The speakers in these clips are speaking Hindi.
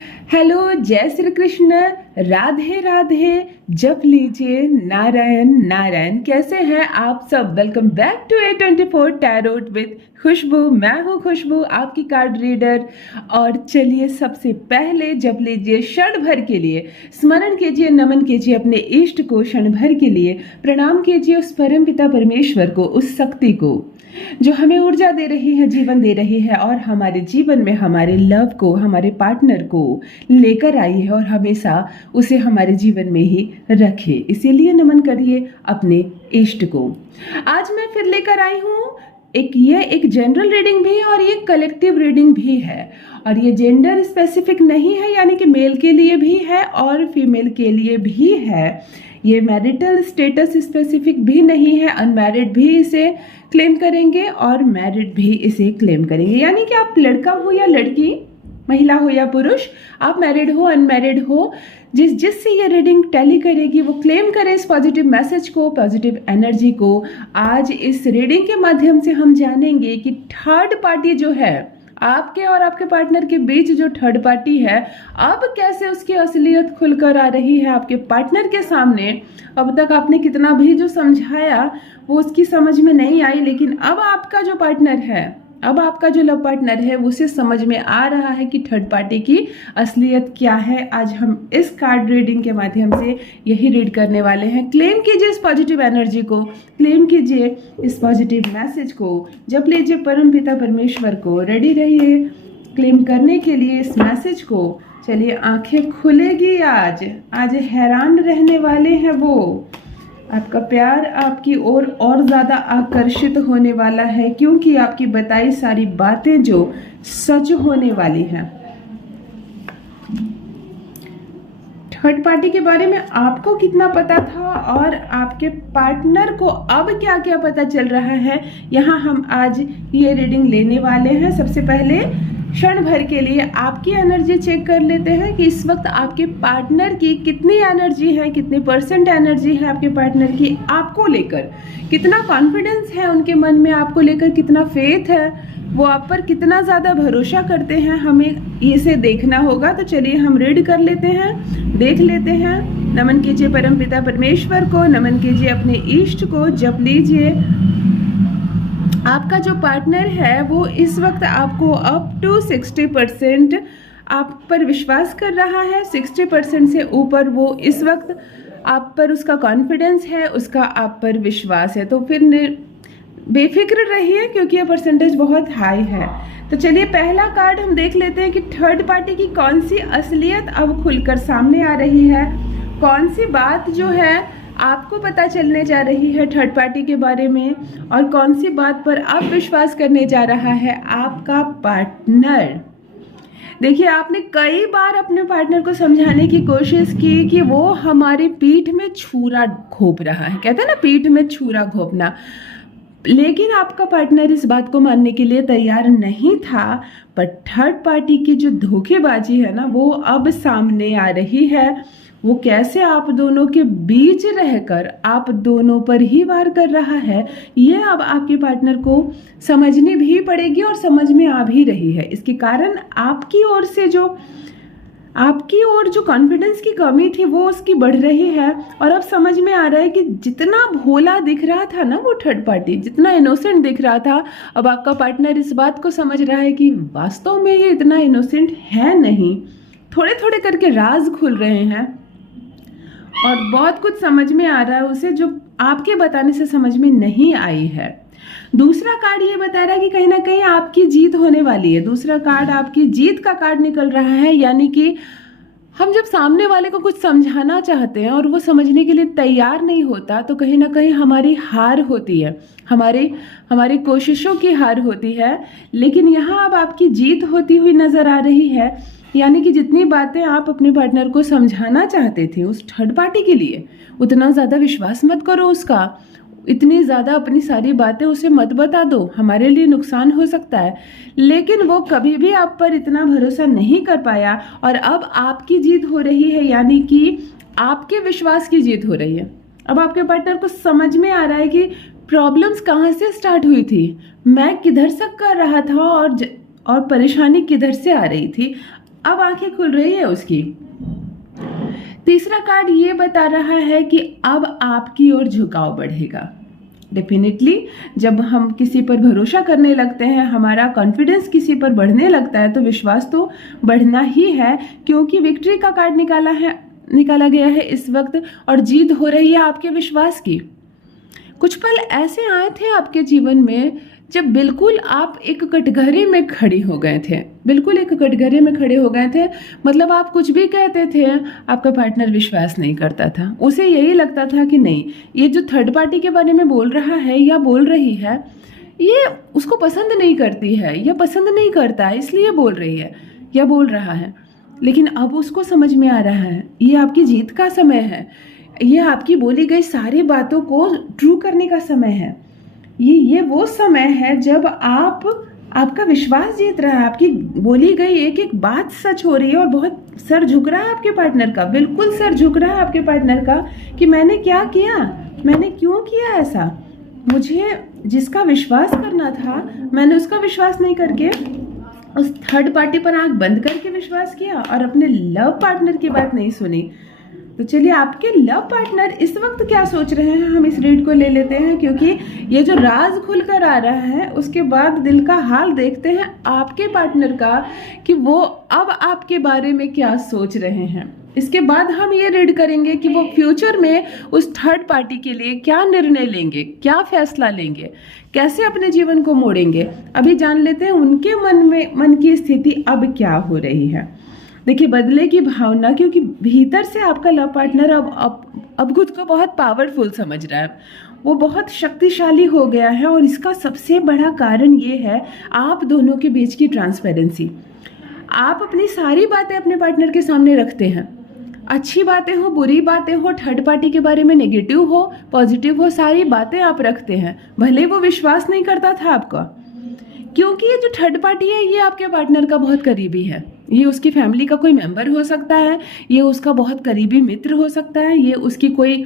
हेलो, जय श्री कृष्ण। राधे राधे। जप लीजिए नारायण नारायण। कैसे हैं आप सब? Welcome back to A24 tarot with Khushboo. मैं हूँ खुशबू, आपकी कार्ड रीडर। और चलिए, सबसे पहले जप लीजिए क्षण भर के लिए, स्मरण कीजिए, नमन कीजिए अपने इष्ट को। क्षण भर के लिए प्रणाम कीजिए उस परम पिता परमेश्वर को, उस शक्ति को जो हमें ऊर्जा दे रही है, जीवन दे रही है और हमारे जीवन में हमारे लव को, हमारे पार्टनर को लेकर आई है और हमेशा उसे हमारे जीवन में ही रखे। इसीलिए नमन करिए अपने इष्ट को। आज मैं फिर लेकर आई हूँ एक जनरल रीडिंग भी है और ये कलेक्टिव रीडिंग भी है। और ये जेंडर स्पेसिफिक नहीं है, यानी कि मेल के लिए भी है और फीमेल के लिए भी है। ये मैरिटल स्टेटस स्पेसिफिक भी नहीं है। अनमैरिड भी इसे क्लेम करेंगे और मैरिड भी इसे क्लेम करेंगे। यानी कि आप लड़का हो या लड़की, महिला हो या पुरुष, आप मैरिड हो अनमैरिड हो, जिससे ये रीडिंग टैली करेगी वो क्लेम करे इस पॉजिटिव मैसेज को, पॉजिटिव एनर्जी को। आज इस रीडिंग के माध्यम से हम जानेंगे कि थर्ड पार्टी जो है, आपके और आपके पार्टनर के बीच जो थर्ड पार्टी है, अब कैसे उसकी असलियत खुलकर आ रही है आपके पार्टनर के सामने। अब तक आपने कितना भी जो समझाया वो उसकी समझ में नहीं आई, लेकिन अब आपका जो पार्टनर है, अब आपका जो लव पार्टनर है, उसे समझ में आ रहा है कि थर्ड पार्टी की असलियत क्या है। आज हम इस कार्ड रीडिंग के माध्यम से यही रीड करने वाले हैं। क्लेम कीजिए इस पॉजिटिव एनर्जी को, क्लेम कीजिए इस पॉजिटिव मैसेज को, जप लीजिए परम पिता परमेश्वर को। रेडी रहिए क्लेम करने के लिए इस मैसेज को। चलिए, आंखें खुलेगी आज हैरान रहने वाले हैं वो। आपका प्यार आपकी ओर और ज़्यादा आकर्षित होने वाला है, क्योंकि आपकी बताई सारी बातें जो सच होने वाली हैं। थर्ड पार्टी के बारे में आपको कितना पता था और आपके पार्टनर को अब क्या क्या पता चल रहा है, यहाँ हम आज ये रीडिंग लेने वाले हैं। सबसे पहले क्षण भर के लिए आपकी एनर्जी चेक कर लेते हैं कि इस वक्त आपके पार्टनर की कितनी एनर्जी है, कितनी परसेंट एनर्जी है आपके पार्टनर की आपको लेकर, कितना कॉन्फिडेंस है उनके मन में आपको लेकर, कितना फेथ है, वो आप पर कितना ज़्यादा भरोसा करते हैं, हमें इसे देखना होगा। तो चलिए हम रीड कर लेते हैं, देख लेते हैं। नमन कीजिए परम पिता परमेश्वर को, नमन कीजिए अपने इष्ट को, जप लीजिए। आपका जो पार्टनर है वो इस वक्त आपको अप टू 60% आप पर विश्वास कर रहा है। 60% से ऊपर वो इस वक्त आप पर, उसका कॉन्फिडेंस है, उसका आप पर विश्वास है। तो फिर बेफिक्र रहिए, क्योंकि ये परसेंटेज बहुत हाई है। तो चलिए, पहला कार्ड हम देख लेते हैं कि थर्ड पार्टी की कौन सी असलियत अब खुलकर सामने आ रही है, कौन सी बात जो है आपको पता चलने जा रही है थर्ड पार्टी के बारे में, और कौन सी बात पर आप विश्वास करने जा रहा है आपका पार्टनर। देखिए, आपने कई बार अपने पार्टनर को समझाने की कोशिश की कि वो हमारी पीठ में छुरा घोंप रहा है, कहते हैं ना पीठ में छुरा घोंपना, लेकिन आपका पार्टनर इस बात को मानने के लिए तैयार नहीं था। पर थर्ड पार्टी की जो धोखेबाजी है ना, वो अब सामने आ रही है। वो कैसे आप दोनों के बीच रहकर आप दोनों पर ही वार कर रहा है, ये अब आपके पार्टनर को समझनी भी पड़ेगी और समझ में आ भी रही है। इसके कारण आपकी ओर जो कॉन्फिडेंस की कमी थी वो उसकी बढ़ रही है। और अब समझ में आ रहा है कि जितना भोला दिख रहा था ना वो थर्ड पार्टी, जितना इनोसेंट दिख रहा था, अब आपका पार्टनर इस बात को समझ रहा है कि वास्तव में ये इतना इनोसेंट है नहीं। थोड़े थोड़े करके राज खुल रहे हैं और बहुत कुछ समझ में आ रहा है उसे, जो आपके बताने से समझ में नहीं आई है। दूसरा कार्ड ये बता रहा है कि कहीं ना कहीं आपकी जीत होने वाली है। दूसरा कार्ड आपकी जीत का कार्ड निकल रहा है, यानी कि हम जब सामने वाले को कुछ समझाना चाहते हैं और वो समझने के लिए तैयार नहीं होता, तो कहीं ना कहीं हमारी हार होती है, हमारी कोशिशों की हार होती है। लेकिन यहाँ अब आपकी जीत होती हुई नजर आ रही है। यानी कि जितनी बातें आप अपने पार्टनर को समझाना चाहते थे उस थर्ड पार्टी के लिए, उतना ज़्यादा विश्वास मत करो उसका, इतनी ज़्यादा अपनी सारी बातें उसे मत बता दो, हमारे लिए नुकसान हो सकता है। लेकिन वो कभी भी आप पर इतना भरोसा नहीं कर पाया और अब आपकी जीत हो रही है, यानी कि आपके विश्वास की जीत हो रही है। अब आपके पार्टनर को समझ में आ रहा है कि प्रॉब्लम्स कहाँ से स्टार्ट हुई थी, मैं किधर से कर रहा था और परेशानी किधर से आ रही थी। अब आंखें खुल रही है उसकी। तीसरा कार्ड ये बता रहा है कि अब आपकी ओर झुकाव बढ़ेगा। डेफिनेटली जब हम किसी पर भरोसा करने लगते हैं, हमारा कॉन्फिडेंस किसी पर बढ़ने लगता है, तो विश्वास तो बढ़ना ही है, क्योंकि विक्ट्री का कार्ड निकाला गया है इस वक्त, और जीत हो रही है आपके विश्वास की। कुछ पल ऐसे आए थे आपके जीवन में जब बिल्कुल आप एक कटघरे में खड़ी हो गए थे, बिल्कुल एक कटघरे में खड़े हो गए थे। मतलब आप कुछ भी कहते थे, आपका पार्टनर विश्वास नहीं करता था। उसे यही लगता था कि नहीं, ये जो थर्ड पार्टी के बारे में बोल रहा है या बोल रही है, ये उसको पसंद नहीं करती है या पसंद नहीं करता है, इसलिए बोल रही है या बोल रहा है। लेकिन अब उसको समझ में आ रहा है ये आपकी जीत का समय है, ये आपकी बोली गई सारी बातों को ट्रू करने का समय है। ये वो समय है जब आपका विश्वास जीत रहा है, आपकी बोली गई एक एक बात सच हो रही है, और बहुत सर झुक रहा है आपके पार्टनर का, बिल्कुल सर झुक रहा है आपके पार्टनर का कि मैंने क्या किया, मैंने क्यों किया ऐसा। मुझे जिसका विश्वास करना था मैंने उसका विश्वास नहीं करके उस थर्ड पार्टी पर आंख बंद करके विश्वास किया और अपने लव पार्टनर की बात नहीं सुनी। तो चलिए आपके लव पार्टनर इस वक्त क्या सोच रहे हैं, हम इस रीड को ले लेते हैं, क्योंकि ये जो राज खुलकर आ रहा है उसके बाद दिल का हाल देखते हैं आपके पार्टनर का कि वो अब आपके बारे में क्या सोच रहे हैं। इसके बाद हम ये रीड करेंगे कि वो फ्यूचर में उस थर्ड पार्टी के लिए क्या निर्णय लेंगे, क्या फैसला लेंगे, कैसे अपने जीवन को मोड़ेंगे। अभी जान लेते हैं उनके मन की स्थिति अब क्या हो रही है। देखिए बदले की भावना, क्योंकि भीतर से आपका लव पार्टनर अब खुद को बहुत पावरफुल समझ रहा है, वो बहुत शक्तिशाली हो गया है। और इसका सबसे बड़ा कारण ये है आप दोनों के बीच की ट्रांसपेरेंसी। आप अपनी सारी बातें अपने पार्टनर के सामने रखते हैं, अच्छी बातें हो, बुरी बातें हो, थर्ड पार्टी के बारे में नेगेटिव हो, पॉजिटिव हो, सारी बातें आप रखते हैं। भले वो विश्वास नहीं करता था आपका, क्योंकि ये जो थर्ड पार्टी है ये आपके पार्टनर का बहुत करीबी है। ये उसकी फैमिली का कोई मेंबर हो सकता है, ये उसका बहुत करीबी मित्र हो सकता है, ये उसकी कोई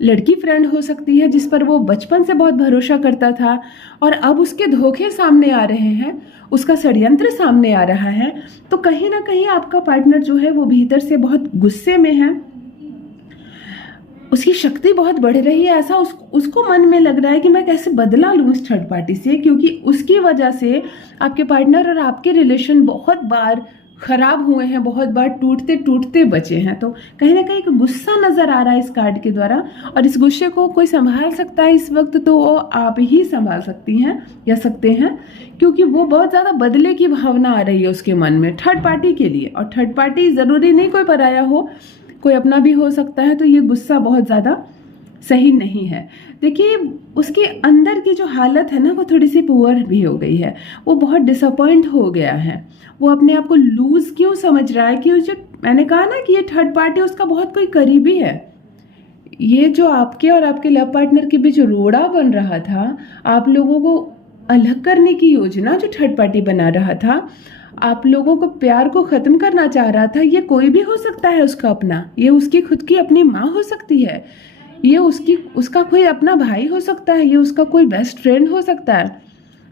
लड़की फ्रेंड हो सकती है जिस पर वो बचपन से बहुत भरोसा करता था, और अब उसके धोखे सामने आ रहे हैं, उसका षड्यंत्र सामने आ रहा है। तो कहीं ना कहीं आपका पार्टनर जो है वो भीतर से बहुत गुस्से में है, उसकी शक्ति बहुत बढ़ रही है। ऐसा उसको मन में लग रहा है कि मैं कैसे बदला लूँ इस थर्ड पार्टी से, क्योंकि उसकी वजह से आपके पार्टनर और आपके रिलेशन बहुत बार खराब हुए हैं, बहुत बार टूटते टूटते बचे हैं। तो कहीं ना कहीं एक गुस्सा नजर आ रहा है इस कार्ड के द्वारा, और इस गुस्से को कोई संभाल सकता है इस वक्त तो वो आप ही संभाल सकती हैं या सकते हैं, क्योंकि वो बहुत ज़्यादा बदले की भावना आ रही है उसके मन में थर्ड पार्टी के लिए। और थर्ड पार्टी ज़रूरी नहीं कोई पराया हो, कोई अपना भी हो सकता है। तो ये गुस्सा बहुत ज़्यादा सही नहीं है। देखिए उसके अंदर की जो हालत है ना वो थोड़ी सी पुअर भी हो गई है, वो बहुत डिसअपॉइंट हो गया है, वो अपने आप को लूज क्यों समझ रहा है कि जो मैंने कहा ना कि ये थर्ड पार्टी उसका बहुत कोई करीबी है। ये जो आपके और आपके लव पार्टनर के बीच रोड़ा बन रहा था, आप लोगों को अलग करने की योजना जो थर्ड पार्टी बना रहा था, आप लोगों को प्यार को ख़त्म करना चाह रहा था, ये कोई भी हो सकता है उसका अपना, ये उसकी खुद की अपनी माँ हो सकती है, ये उसका कोई अपना भाई हो सकता है, ये उसका कोई बेस्ट फ्रेंड हो सकता है,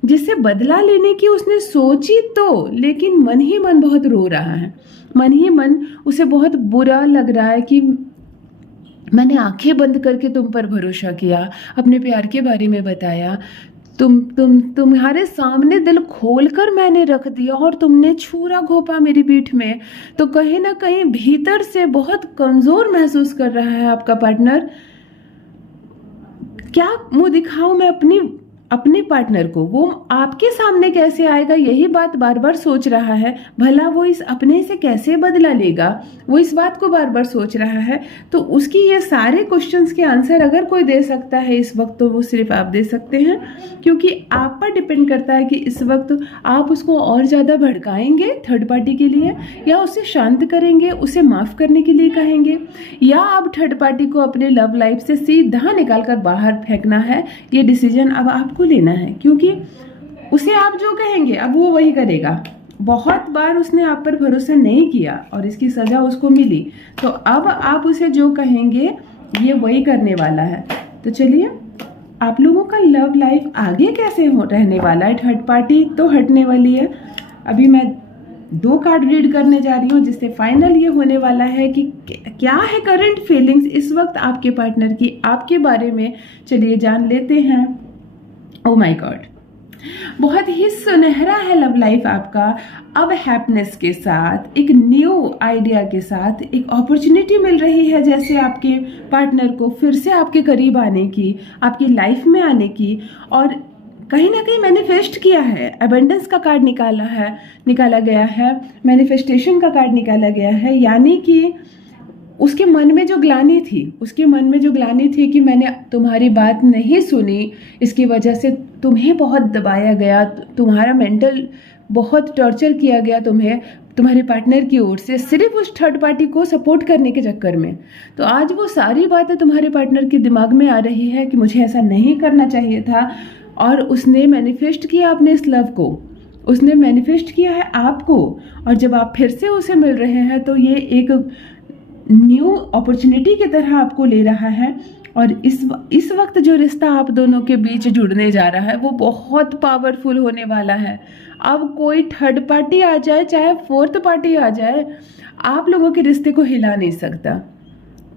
जिससे बदला लेने की उसने सोची तो, लेकिन मन ही मन बहुत रो रहा है, मन ही मन उसे बहुत बुरा लग रहा है कि मैंने आंखें बंद करके तुम पर भरोसा किया, अपने प्यार के बारे में बताया, तुम्हारे सामने दिल खोलकर मैंने रख दिया और तुमने छुरा घोंपा मेरी पीठ में। तो कहीं ना कहीं भीतर से बहुत कमजोर महसूस कर रहा है आपका पार्टनर। क्या मुंह दिखाऊं मैं अपने पार्टनर को, वो आपके सामने कैसे आएगा, यही बात बार बार सोच रहा है। भला वो इस अपने से कैसे बदला लेगा, वो इस बात को बार बार सोच रहा है। तो उसकी ये सारे क्वेश्चंस के आंसर अगर कोई दे सकता है इस वक्त तो वो सिर्फ आप दे सकते हैं, क्योंकि आप पर डिपेंड करता है कि इस वक्त आप उसको और ज़्यादा भड़काएंगे थर्ड पार्टी के लिए, या उसे शांत करेंगे, उसे माफ़ करने के लिए कहेंगे, या आप थर्ड पार्टी को अपने लव लाइफ से सीधा निकाल कर बाहर फेंकना है। ये डिसीजन अब आपको लेना है, क्योंकि उसे आप जो कहेंगे अब वो वही करेगा। बहुत बार उसने आप पर भरोसा नहीं किया और इसकी सजा उसको मिली, तो अब आप उसे जो कहेंगे ये वही करने वाला है। तो चलिए आप लोगों का लव लाइफ आगे कैसे रहने वाला है, थर्ड पार्टी तो हटने वाली है। अभी मैं 2 कार्ड रीड करने जा रही हूँ, जिससे फाइनल ये होने वाला है कि क्या है करंट फीलिंग्स इस वक्त आपके पार्टनर की आपके बारे में। चलिए जान लेते हैं। ओह माय गॉड, बहुत ही सुनहरा है लव लाइफ आपका। अब हैप्पीनेस के साथ, एक न्यू आइडिया के साथ एक अपॉर्चुनिटी मिल रही है, जैसे आपके पार्टनर को फिर से आपके करीब आने की, आपकी लाइफ में आने की। और कहीं ना कहीं मैनिफेस्ट किया है, अबंडेंस का कार्ड निकाला गया है, मैनिफेस्टेशन का कार्ड निकाला गया है। यानी कि उसके मन में जो ग्लानि थी कि मैंने तुम्हारी बात नहीं सुनी, इसकी वजह से तुम्हें बहुत दबाया गया, तुम्हारा मेंटल बहुत टॉर्चर किया गया तुम्हें तुम्हारे पार्टनर की ओर से, सिर्फ उस थर्ड पार्टी को सपोर्ट करने के चक्कर में। तो आज वो सारी बातें तुम्हारे पार्टनर के दिमाग में आ रही है कि मुझे ऐसा नहीं करना चाहिए था। और उसने मैनिफेस्ट किया अपने इस लव को, उसने मैनिफेस्ट किया है आपको। और जब आप फिर से उसे मिल रहे हैं तो ये एक न्यू अपॉर्चुनिटी की तरह आपको ले रहा है। और इस वक्त जो रिश्ता आप दोनों के बीच जुड़ने जा रहा है वो बहुत पावरफुल होने वाला है। अब कोई थर्ड पार्टी आ जाए, चाहे फोर्थ पार्टी आ जाए, आप लोगों के रिश्ते को हिला नहीं सकता।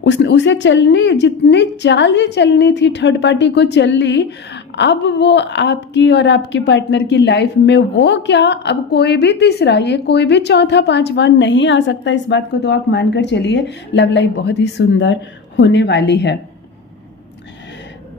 उसे चलनी, जितनी चाल ये चलनी थी थर्ड पार्टी को चल ली। अब वो आपकी और आपके पार्टनर की लाइफ में वो क्या, अब कोई भी तीसरा, ये कोई भी चौथा पांचवा नहीं आ सकता। इस बात को तो आप मानकर चलिए, लव लाइफ बहुत ही सुंदर होने वाली है।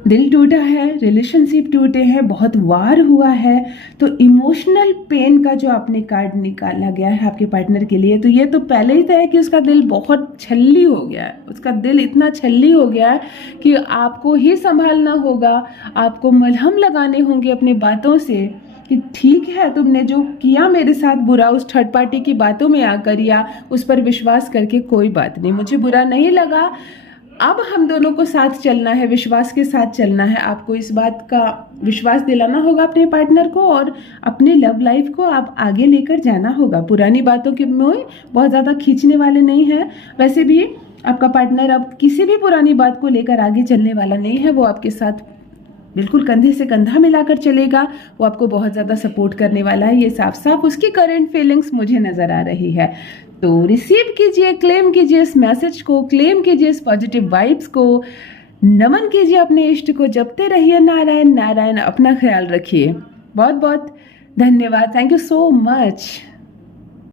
दिल टूटा है, रिलेशनशिप टूटे हैं, बहुत वार हुआ है, तो इमोशनल पेन का जो आपने कार्ड निकाला गया है आपके पार्टनर के लिए, तो ये तो पहले ही तय है कि उसका दिल बहुत छल्ली हो गया है। उसका दिल इतना छल्ली हो गया है कि आपको ही संभालना होगा, आपको मलहम लगाने होंगे अपनी बातों से कि ठीक है, तुमने जो किया मेरे साथ बुरा, उस थर्ड पार्टी की बातों में आकर या उस पर विश्वास करके, कोई बात नहीं, मुझे बुरा नहीं लगा। अब हम दोनों को साथ चलना है, विश्वास के साथ चलना है। आपको इस बात का विश्वास दिलाना होगा अपने पार्टनर को, और अपनी लव लाइफ को आप आगे लेकर जाना होगा। पुरानी बातों के में बहुत ज़्यादा खींचने वाले नहीं हैं। वैसे भी आपका पार्टनर अब किसी भी पुरानी बात को लेकर आगे चलने वाला नहीं है। वो आपके साथ बिल्कुल कंधे से कंधा मिलाकर चलेगा। वो आपको बहुत ज़्यादा सपोर्ट करने वाला है। ये साफ साफ उसकी करंट फीलिंग्स मुझे नज़र आ रही है। तो रिसीव कीजिए, क्लेम कीजिए इस मैसेज को, क्लेम कीजिए इस पॉजिटिव वाइब्स को, नमन कीजिए अपने इष्ट को, जपते रहिए नारायण नारायण। अपना ख्याल रखिए। बहुत बहुत धन्यवाद। Thank you so much.